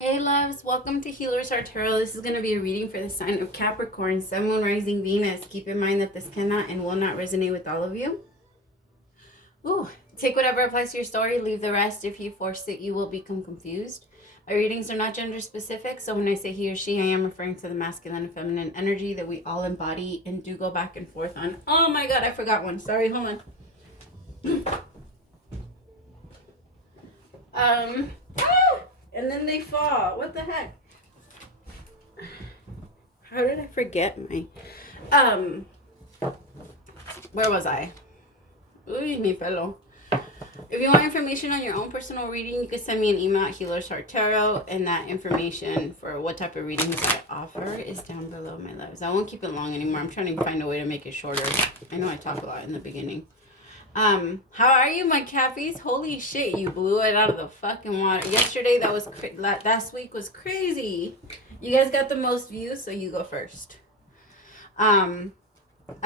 Hey loves, welcome to Healers Heart Tarot. This is going to be a reading for the sign of Capricorn, Sun, Moon, Rising, Venus. Keep in mind that this cannot and will not resonate with all of you. Ooh, take whatever applies to your story, leave the rest. If you force it, you will become confused. My readings are not gender specific, so when I say he or she, I am referring to the masculine and feminine energy that we all embody and do go back and forth on. Oh my god, I forgot one. Sorry, hold on. And then they fall. What the heck? How did I forget my... Where was I? Uy, mi pelo. If you want information on your own personal reading, you can send me an email at HealersHeartTarot, and that information for what type of readings I offer is down below, my loves. I won't keep it long anymore. I'm trying to find a way to make it shorter. I know I talk a lot in the beginning. How are you, my Cappies? Holy shit, you blew it out of the fucking water. Yesterday, last week was crazy. You guys got the most views, so you go first. I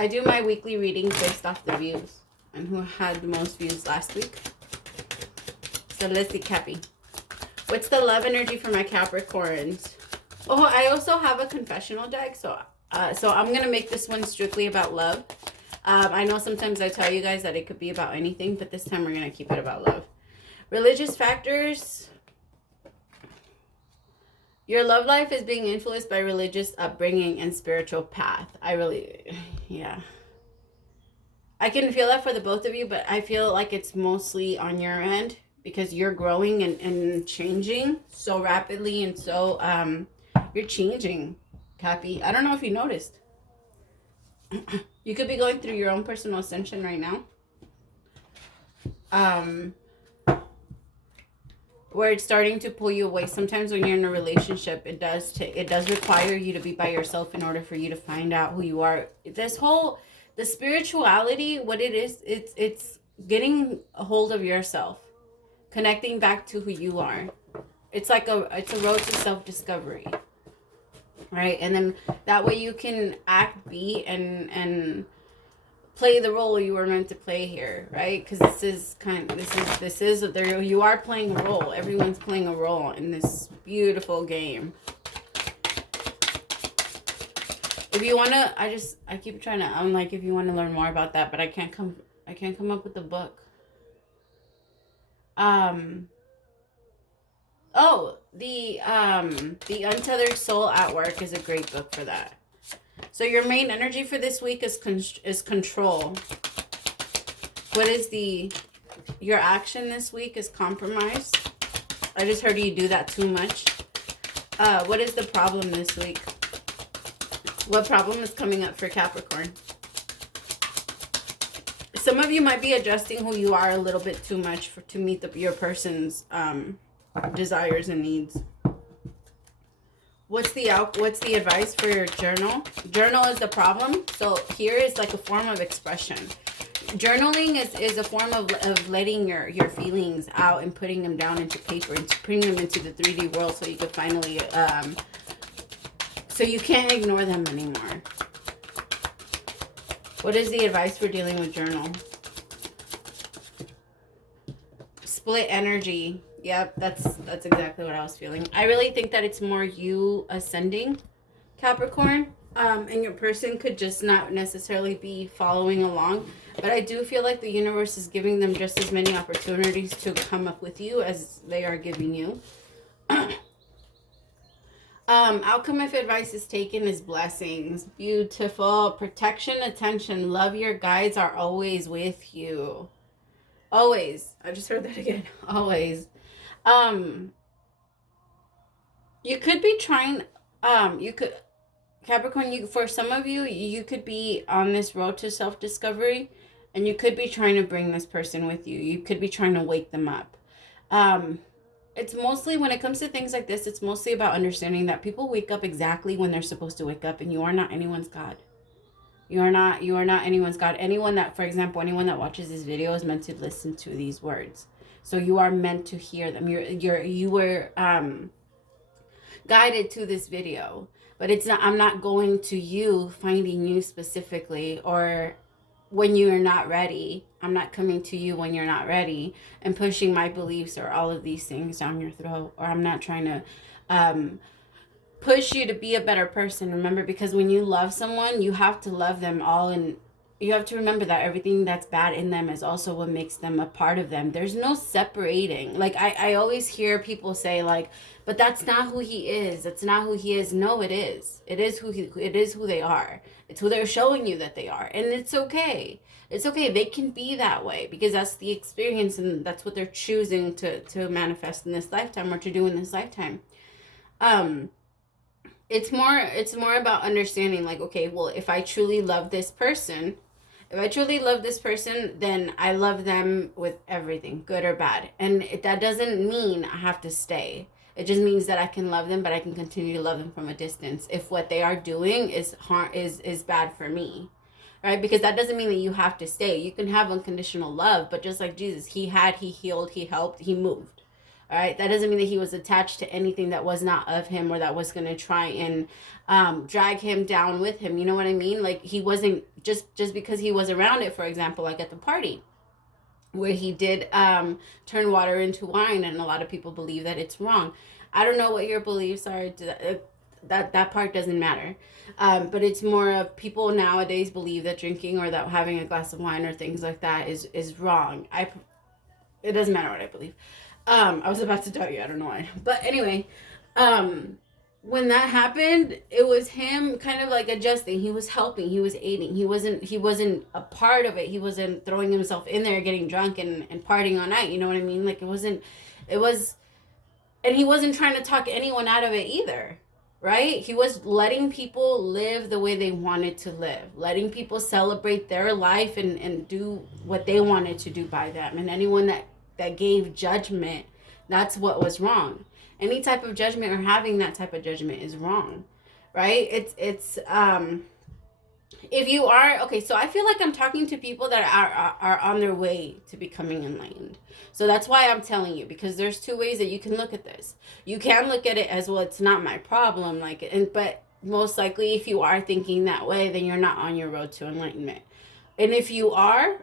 do my weekly readings based off the views and who had the most views last week. So let's see, Cappy. What's the love energy for my Capricorns? Oh, I also have a confessional deck, so I'm gonna make this one strictly about love. I know sometimes I tell you guys that it could be about anything, but this time we're going to keep it about love. Religious factors. Your love life is being influenced by religious upbringing and spiritual path. Yeah. I can feel that for the both of you, but I feel like it's mostly on your end because you're growing and changing so rapidly, and so you're changing, Cappy. I don't know if you noticed. You could be going through your own personal ascension right now. Where it's starting to pull you away. Sometimes when you're in a relationship, it does require you to be by yourself in order for you to find out who you are. The spirituality, what it is, it's getting a hold of yourself, connecting back to who you are. It's a road to self-discovery. Right, and then that way you can act, be, and play the role you were meant to play here, right? Because you are playing a role. Everyone's playing a role in this beautiful game. If you wanna, I keep trying to. I'm like, if you want to learn more about that, but I can't come up with the book. Oh, the Untethered Soul at Work is a great book for that. So your main energy for this week is control. What is your action this week is compromise. I just heard you do that too much. What is the problem this week? What problem is coming up for Capricorn? Some of you might be adjusting who you are a little bit too much to meet your person's desires and needs. What's the advice for your journal? Journal is the problem. So here is like a form of expression. Journaling is a form of letting your feelings out and putting them down into paper and putting them into the 3D world, so you could finally so you can't ignore them anymore. What is the advice for dealing with journal? Split energy. Yep, that's exactly what I was feeling. I really think that it's more you ascending, Capricorn, and your person could just not necessarily be following along. But I do feel like the universe is giving them just as many opportunities to come up with you as they are giving you. Outcome if advice is taken is blessings. Beautiful. Protection, attention, love. Your guides are always with you. Always. I just heard that again. Always. You could be trying, Capricorn, for some of you, you could be on this road to self-discovery, and you could be trying to bring this person with you. You could be trying to wake them up. It's mostly, when it comes to things like this, it's mostly about understanding that people wake up exactly when they're supposed to wake up, and you are not anyone's God. You are not anyone's God. For example, anyone that watches this video is meant to listen to these words. So you are meant to hear them. You were guided to this video, but I'm not going to you, finding you specifically, or when you're not ready. I'm not coming to you when you're not ready and pushing my beliefs or all of these things down your throat. Or I'm not trying to push you to be a better person. Remember, because when you love someone, you have to love them all, and you have to remember that everything that's bad in them is also what makes them a part of them. There's no separating. Like I always hear people say like, but that's not who he is. That's not who he is. No, it is. It is it is who they are. It's who they're showing you that they are. And it's okay. It's okay. They can be that way because that's the experience and that's what they're choosing to manifest in this lifetime or to do in this lifetime. It's more about understanding like, okay, well, if I truly love this person, then I love them with everything, good or bad. And that doesn't mean I have to stay. It just means that I can love them, but I can continue to love them from a distance if what they are doing is bad for me. Right? Because that doesn't mean that you have to stay. You can have unconditional love, but just like Jesus, he healed, he helped, he moved. All right, that doesn't mean that he was attached to anything that was not of him or that was going to try and drag him down with him. You know what I mean? Like he wasn't just because he was around it, for example, like at the party where he did turn water into wine. And a lot of people believe that it's wrong. I don't know what your beliefs are. That part doesn't matter. But it's more of people nowadays believe that drinking or that having a glass of wine or things like that is wrong. It doesn't matter what I believe. I was about to tell you, I don't know why. But anyway, when that happened, it was him kind of like adjusting. He was helping, he was aiding. He wasn't a part of it. He wasn't throwing himself in there, getting drunk and partying all night. You know what I mean? Like and he wasn't trying to talk anyone out of it either. Right? He was letting people live the way they wanted to live, letting people celebrate their life and do what they wanted to do by them. And anyone that gave judgment, that's what was wrong. Any type of judgment or having that type of judgment is wrong, right? It's if you are okay, so I feel like I'm talking to people that are on their way to becoming enlightened. So that's why I'm telling you, because there's two ways that you can look at this. You can look at it as, well, it's not my problem, but most likely if you are thinking that way, then you're not on your road to enlightenment. And if you are,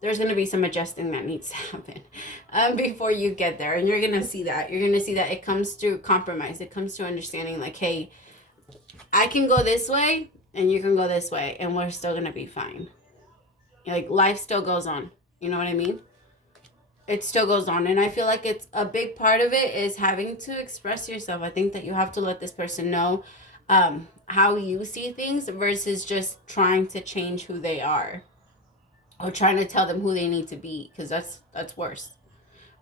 there's going to be some adjusting that needs to happen before you get there. And you're going to see that. You're going to see that it comes through compromise. It comes to understanding like, hey, I can go this way and you can go this way and we're still going to be fine. Like life still goes on. You know what I mean? It still goes on. And I feel like it's a big part of it is having to express yourself. I think that you have to let this person know how you see things versus just trying to change who they are. Or trying to tell them who they need to be, because that's worse,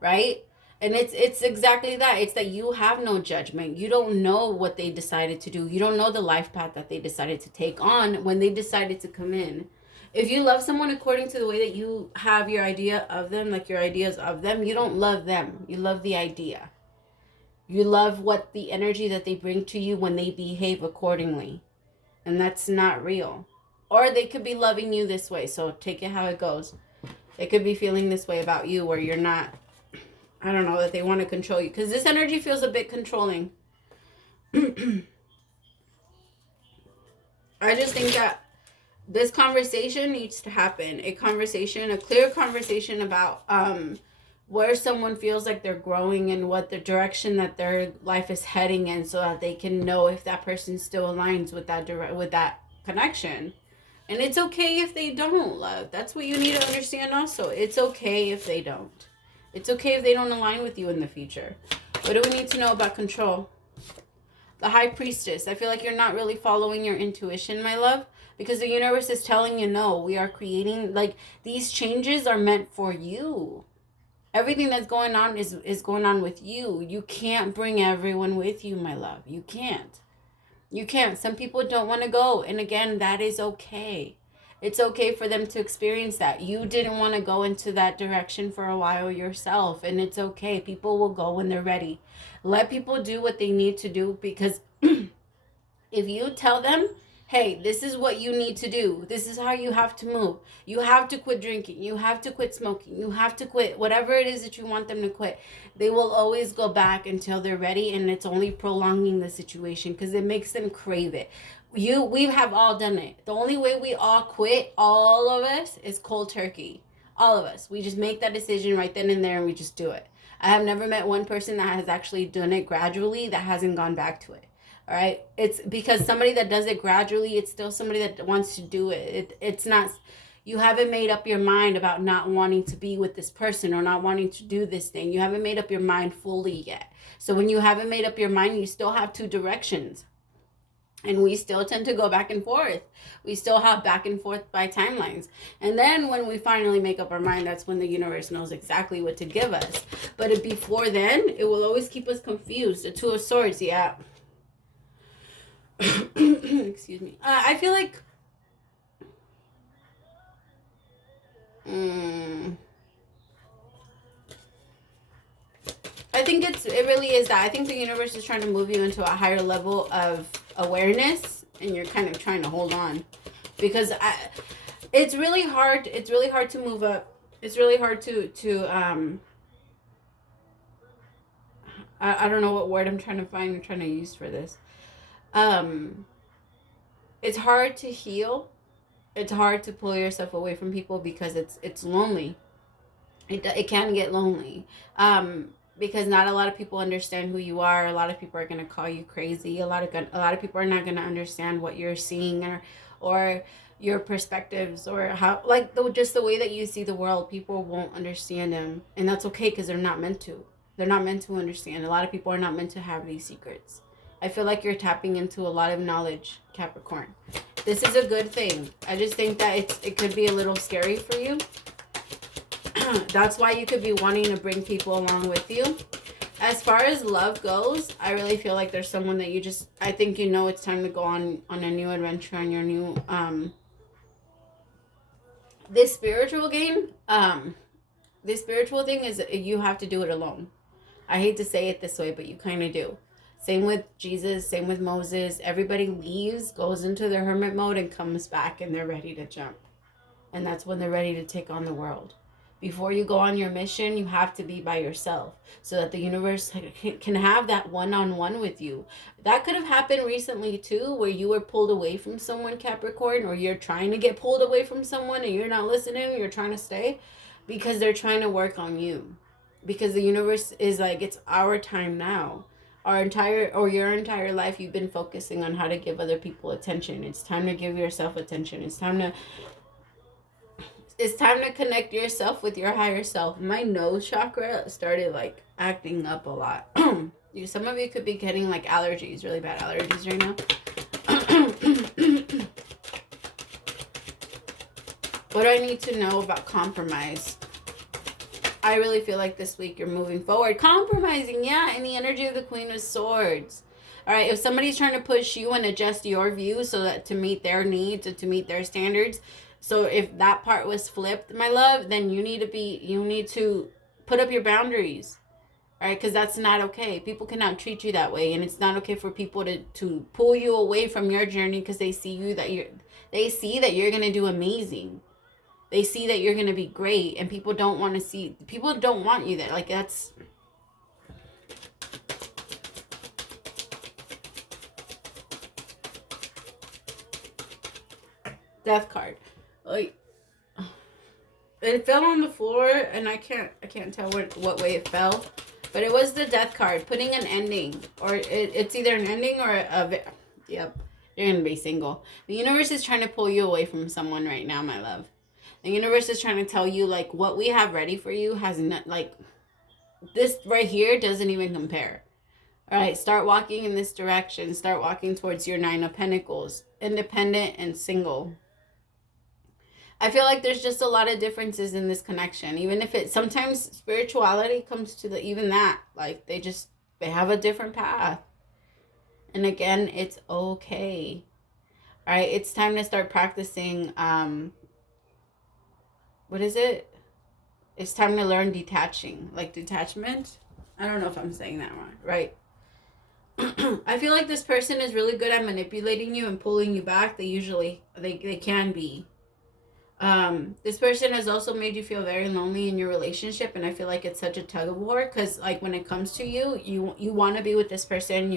right? And it's exactly that. It's that you have no judgment. You don't know what they decided to do. You don't know the life path that they decided to take on when they decided to come in. If you love someone according to the way that you have your idea of them, like your ideas of them, you don't love them. You love the idea. You love what the energy that they bring to you when they behave accordingly. And that's not real. Or they could be loving you this way. So take it how it goes. They could be feeling this way about you where you're not, I don't know, that they want to control you. Because this energy feels a bit controlling. I just think that this conversation needs to happen. A clear conversation about where someone feels like they're growing and what the direction that their life is heading in, so that they can know if that person still aligns with that connection. And it's okay if they don't, love. That's what you need to understand also. It's okay if they don't. It's okay if they don't align with you in the future. What do we need to know about control? The High Priestess. I feel like you're not really following your intuition, my love. Because the universe is telling you, no, we are creating, like, these changes are meant for you. Everything that's going on is going on with you. You can't bring everyone with you, my love. You can't. You can't. Some people don't want to go. And again, that is okay. It's okay for them to experience that. You didn't want to go into that direction for a while yourself. And it's okay. People will go when they're ready. Let people do what they need to do. Because if you tell them, hey, this is what you need to do. This is how you have to move. You have to quit drinking. You have to quit smoking. You have to quit whatever it is that you want them to quit. They will always go back until they're ready, and it's only prolonging the situation because it makes them crave it. We have all done it. The only way we all quit, all of us, is cold turkey. All of us. We just make that decision right then and there, and we just do it. I have never met one person that has actually done it gradually that hasn't gone back to it. All right. It's because somebody that does it gradually, it's still somebody that wants to do it. It's not, you haven't made up your mind about not wanting to be with this person or not wanting to do this thing. You haven't made up your mind fully yet. So when you haven't made up your mind, you still have two directions. And we still tend to go back and forth. We still have back and forth by timelines. And then when we finally make up our mind, that's when the universe knows exactly what to give us. But before then, it will always keep us confused. The Two of Swords, yeah. Excuse me. I feel like... I think it really is that. I think the universe is trying to move you into a higher level of awareness, and you're kind of trying to hold on, because it's really hard. It's really hard to move up. It's really hard to I don't know what word I'm trying to find. I'm trying to use for this. It's hard to heal. It's hard to pull yourself away from people because it's lonely. It can get lonely. Because not a lot of people understand who you are. A lot of people are going to call you crazy. A lot of people are not going to understand what you're seeing or your perspectives, or how, like, just the way that you see the world. People won't understand them, and that's okay, because they're not meant to. They're not meant to understand. A lot of people are not meant to have these secrets. I feel like you're tapping into a lot of knowledge, Capricorn. This is a good thing. I just think that it could be a little scary for you. That's why you could be wanting to bring people along with you. As far as love goes, I really feel like there's someone that you just, I think you know it's time to go on a new adventure, on your new, this spiritual game, this spiritual thing is, you have to do it alone. I hate to say it this way, but you kind of do. Same with Jesus, same with Moses. Everybody leaves, goes into their hermit mode, and comes back, and they're ready to jump. And that's when they're ready to take on the world. Before you go on your mission, you have to be by yourself, so that the universe can have that one-on-one with you. That could have happened recently too, where you were pulled away from someone, Capricorn, or you're trying to get pulled away from someone and you're not listening, you're trying to stay, because they're trying to work on you. Because the universe is like, it's our time now. Your entire life, you've been focusing on how to give other people attention. It's time to give yourself attention. It's time to connect yourself with your higher self. My nose chakra started like acting up a lot. Some of you could be getting like allergies, really bad allergies right now. What do I need to know about compromise? I really feel like this week you're moving forward. Compromising, yeah, in the energy of the Queen of Swords. All right, if somebody's trying to push you and adjust your view so that to meet their needs or to meet their standards, so if that part was flipped, my love, then you need to put up your boundaries. All right, because that's not okay. People cannot treat you that way, and it's not okay for people to pull you away from your journey because they see that you're going to do amazing. They see that you're going to be great, and people don't want you there. Like, that's... Death card. Like, it fell on the floor, and I can't tell what way it fell, but it was the Death card, putting an ending, or it's either an ending or yep, you're going to be single. The universe is trying to pull you away from someone right now, my love. The universe is trying to tell you, like, what we have ready for you has not, like, this right here doesn't even compare. All right, start walking in this direction. Start walking towards your Nine of Pentacles, independent and single. I feel like there's just a lot of differences in this connection. Even if sometimes spirituality comes to even that, like, they have a different path. And again, it's okay. All right, it's time to start practicing, what is it? It's time to learn detaching, like detachment. I don't know if I'm saying that wrong, right? I feel like this person is really good at manipulating you and pulling you back. They can be. This person has also made you feel very lonely in your relationship, and I feel like it's such a tug of war, because like when it comes to you want to be with this person.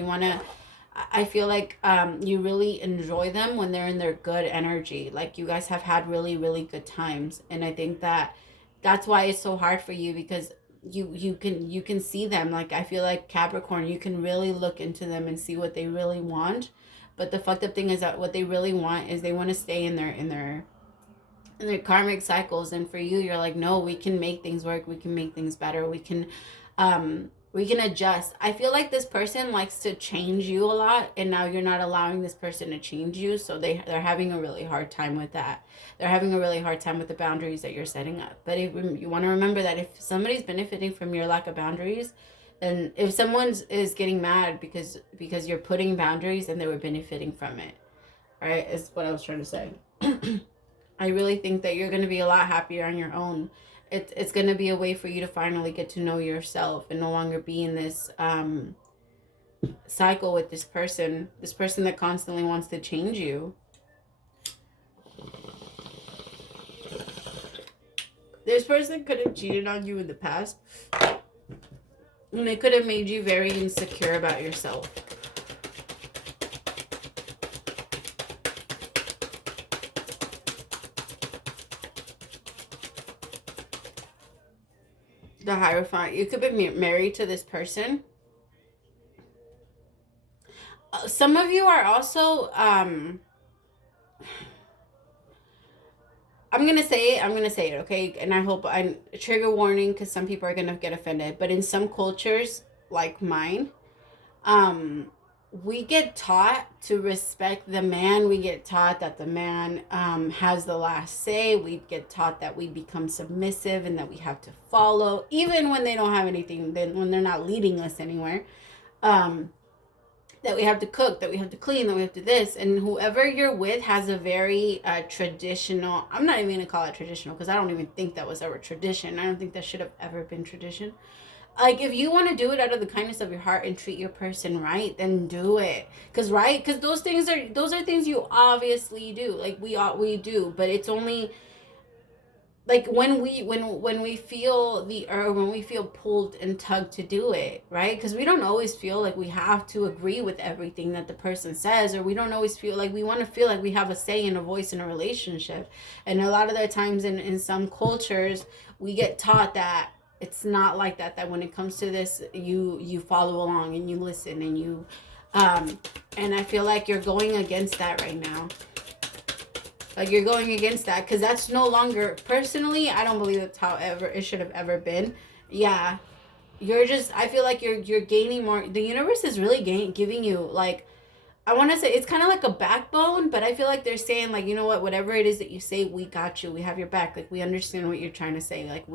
I feel like you really enjoy them when they're in their good energy. Like, you guys have had really, really good times. And I think that's why it's so hard for you, because you can see them. Like, I feel like Capricorn, you can really look into them and see what they really want. But the fucked up thing is that what they really want is they want to stay in their karmic cycles. And for you, you're like, no, we can make things work, we can make things better, we can adjust. I feel like this person likes to change you a lot, and now you're not allowing this person to change you, so they're having a really hard time with that. They're having a really hard time with the boundaries that you're setting up. But if you want to remember that if somebody's benefiting from your lack of boundaries, then if someone's is getting mad because you're putting boundaries, and they were benefiting from it, right, is what I was trying to say. I really think that you're going to be a lot happier on your own. It's going to be a way for you to finally get to know yourself and no longer be in this cycle with this person that constantly wants to change you. This person could have cheated on you in the past, and it could have made you very insecure about yourself. The Hierophant. You could be married to this person. Some of you are also, I'm going to say it, okay? And I hope I'm trigger warning, because some people are going to get offended. But in some cultures, like mine, we get taught to respect the man. We get taught that the man has the last say. We get taught that we become submissive and that we have to follow, even when they don't have anything, when they're not leading us anywhere. That we have to cook, that we have to clean, that we have to this. And whoever you're with has a very traditional, I'm not even going to call it traditional, because I don't even think that was ever tradition. I don't think that should have ever been tradition. Like, if you want to do it out of the kindness of your heart and treat your person right, then do it. Because those are things you obviously do. Like, we do. But it's only, like, when we feel when we feel pulled and tugged to do it, right? Because we don't always feel like we have to agree with everything that the person says, or we don't always feel like we want to feel like we have a say and a voice in a relationship. And a lot of the times in some cultures, we get taught that it's not like that, that when it comes to this, you follow along and you listen and you and I feel like you're going against that right now. Like, you're going against that, because that's no longer, personally, I don't believe that's how it should have ever been. Yeah, I feel like you're gaining more. The universe is really giving you, like, I want to say it's kind of like a backbone, but I feel like they're saying, like, you know what, whatever it is that you say, we got you, we have your back, like, we understand what you're trying to say, like,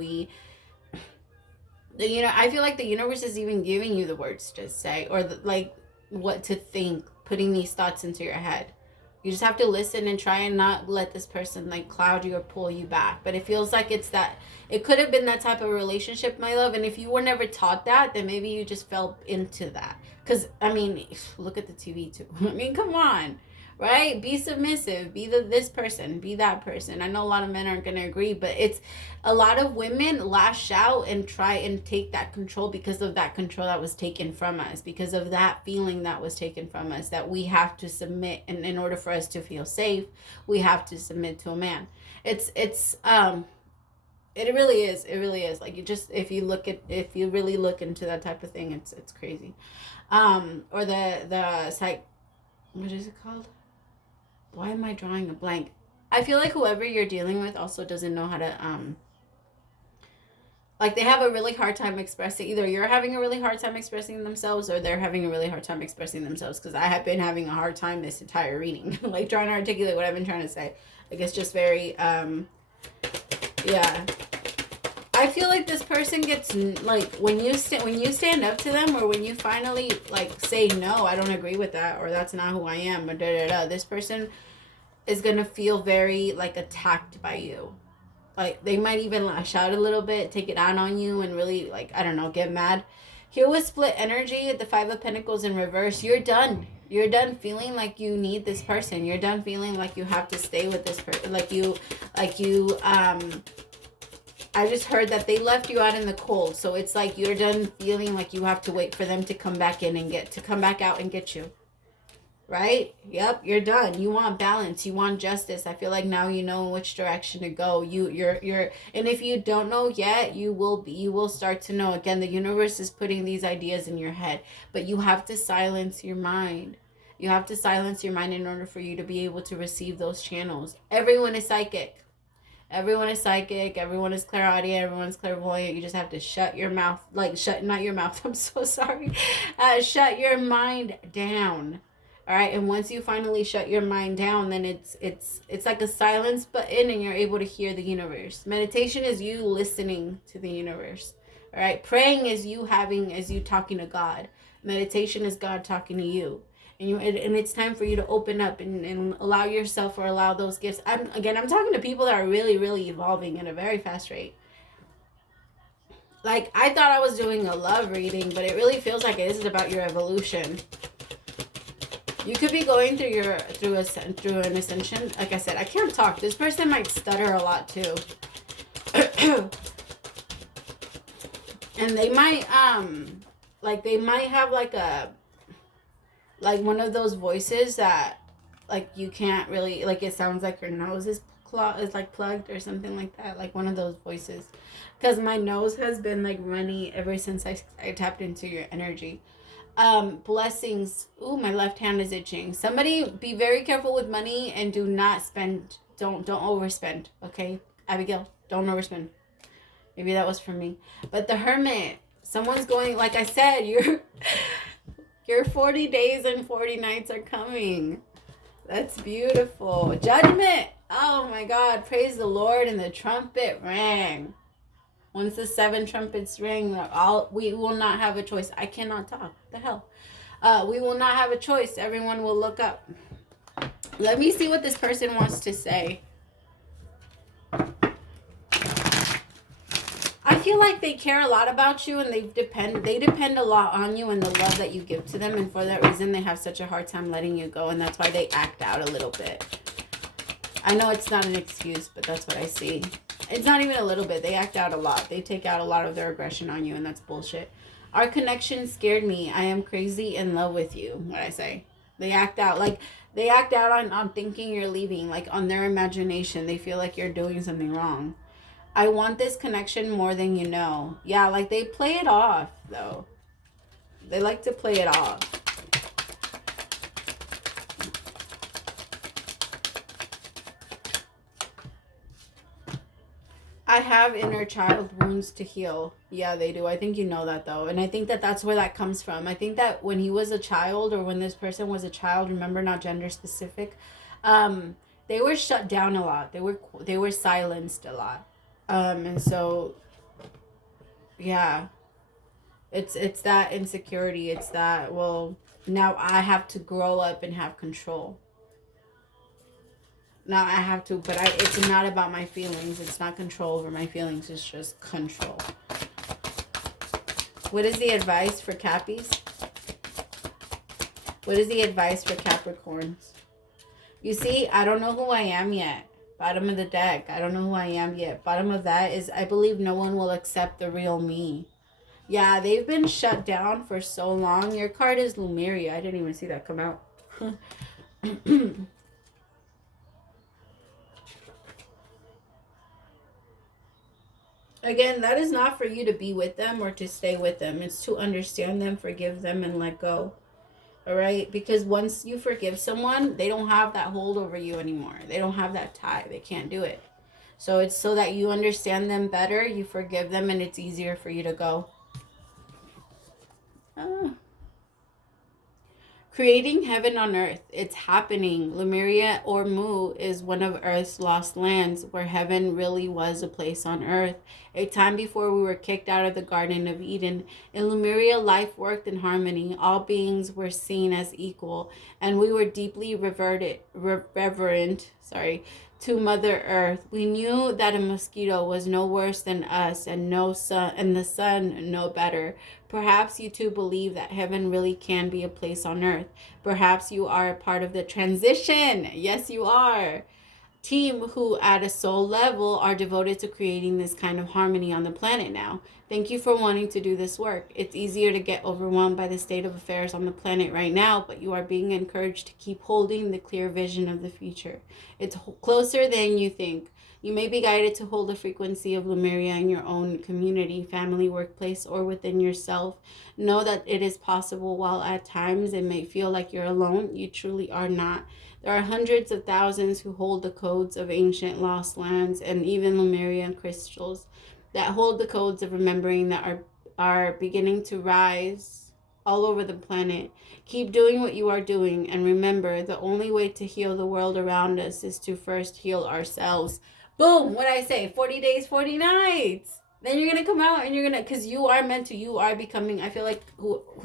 I feel like the universe is even giving you the words to say, or like what to think, putting these thoughts into your head. You just have to listen and try and not let this person like cloud you or pull you back. But it feels like it could have been that type of relationship, my love. And if you were never taught that, then maybe you just fell into that. Because, I mean, look at the TV too. I mean, come on. Right? Be submissive. Be this person. Be that person. I know a lot of men aren't going to agree, but it's a lot of women lash out and try and take that control because of that control that was taken from us, because of that feeling that was taken from us, that we have to submit. And in order for us to feel safe, we have to submit to a man. It really is. It really is. Like, if you really look into that type of thing, it's crazy. Or the psych, what is it called? Why am I drawing a blank? I feel like whoever you're dealing with also doesn't know how to, like, they have a really hard time expressing, either you're having a really hard time expressing themselves, or they're having a really hard time expressing themselves, because I have been having a hard time this entire reading, like, trying to articulate what I've been trying to say. Like, it's just very, yeah. I feel like this person gets, like, when you stand up to them, or when you finally, like, say, no, I don't agree with that, or that's not who I am, or this person is going to feel very, like, attacked by you. Like, they might even lash out a little bit, take it out on you, and really, like, I don't know, get mad. Here with split energy, the Five of Pentacles in reverse, you're done. You're done feeling like you need this person. You're done feeling like you have to stay with this person. I just heard that they left you out in the cold. So it's like you're done feeling like you have to wait for them to come back in and come back out and get you. right? Yep, you're done. You want balance, you want justice. I feel like now you know which direction to go. You're and if you don't know yet, you will start to know. Again, the universe is putting these ideas in your head, but you have to silence your mind. You have to silence your mind in order for you to be able to receive those channels. Everyone is psychic. Everyone is psychic. Everyone is clairaudient. Everyone's clairvoyant. You just have to shut your mouth. Like, not your mouth. I'm so sorry. Shut your mind down. All right. And once you finally shut your mind down, then it's like a silence button and you're able to hear the universe. Meditation is you listening to the universe. All right. Praying is you talking to God. Meditation is God talking to you. And it's time for you to open up and allow yourself or allow those gifts. I'm talking to people that are really, really evolving at a very fast rate. Like, I thought I was doing a love reading, but it really feels like this is about your evolution. You could be going through an ascension. Like I said, I can't talk. This person might stutter a lot too. And they might have like one of those voices that like you can't really, like, it sounds like your nose is like plugged or something like that, like one of those voices, because my nose has been like runny ever since I tapped into your energy. Blessings. Ooh, my left hand is itching. Somebody be very careful with money and do not spend. Don't overspend. Okay, Abigail, don't overspend. Maybe that was for me. But the Hermit, someone's going, like I said, your 40 days and 40 nights are coming. That's beautiful. Judgment. Oh my God. Praise the Lord. And the trumpet rang. Once the 7 trumpets ring, we will not have a choice. I cannot talk. What the hell? We will not have a choice. Everyone will look up. Let me see what this person wants to say. I feel like they care a lot about you, and they depend a lot on you and the love that you give to them, and for that reason they have such a hard time letting you go, and that's why they act out a little bit. I know it's not an excuse, but that's what I see. It's not even a little bit. They act out a lot. They take out a lot of their aggression on you, and that's bullshit. Our connection scared me. I am crazy in love with you. What I say? They act out on thinking you're leaving, like on their imagination. They feel like you're doing something wrong. I want this connection more than you know. Yeah, like they play it off, though. They like to play it off. I have inner child wounds to heal. Yeah, they do. I think you know that, though. And I think that that's where that comes from. I think that when he was a child, or when this person was a child, remember, not gender specific, they were shut down a lot. They were silenced a lot. And so, yeah, it's that insecurity. It's that, well, now I have to grow up and have control. Now I have to, but it's not about my feelings. It's not control over my feelings. It's just control. What is the advice for Cappies? What is the advice for Capricorns? You see, I don't know who I am yet. Bottom of the deck. I don't know who I am yet. Bottom of that is, I believe no one will accept the real me. Yeah, they've been shut down for so long. Your card is Lumeria. I didn't even see that come out. Again, that is not for you to be with them or to stay with them. It's to understand them, forgive them, and let go. All right? Because once you forgive someone, they don't have that hold over you anymore. They don't have that tie. They can't do it. So it's so that you understand them better, you forgive them, and it's easier for you to go. Creating heaven on earth. It's happening. Lemuria or Mu is one of Earth's lost lands, where heaven really was a place on earth. A time before we were kicked out of the Garden of Eden. In Lemuria, life worked in harmony. All beings were seen as equal, and we were deeply reverent to Mother Earth. We knew that a mosquito was no worse than us, and the sun no better. Perhaps you too believe that heaven really can be a place on earth. Perhaps you are a part of the transition. Yes, you are. Team who at a soul level are devoted to creating this kind of harmony on the planet now. Thank you for wanting to do this work. It's easier to get overwhelmed by the state of affairs on the planet right now, but you are being encouraged to keep holding the clear vision of the future. It's closer than you think. You may be guided to hold the frequency of Lemuria in your own community, family, workplace, or within yourself. Know that it is possible. While at times it may feel like you're alone, you truly are not. There are hundreds of thousands who hold the codes of ancient lost lands and even Lemurian crystals that hold the codes of remembering that are beginning to rise all over the planet. Keep doing what you are doing, and remember, the only way to heal the world around us is to first heal ourselves. Boom! What I say? 40 days, 40 nights. Then you're going to come out and you're going to, because you are meant to, you are becoming, I feel like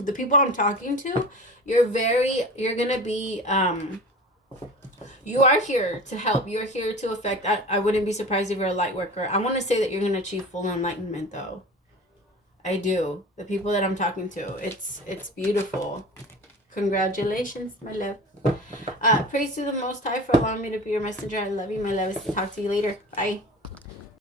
the people I'm talking to, you're going to be, you are here to help. You're here to affect. I wouldn't be surprised if you're a light worker. I want to say that you're going to achieve full enlightenment, though. I do. The people that I'm talking to, it's beautiful. Congratulations, my love. Praise to the Most High for allowing me to be your messenger. I love you, my loves. Talk to you later. Bye.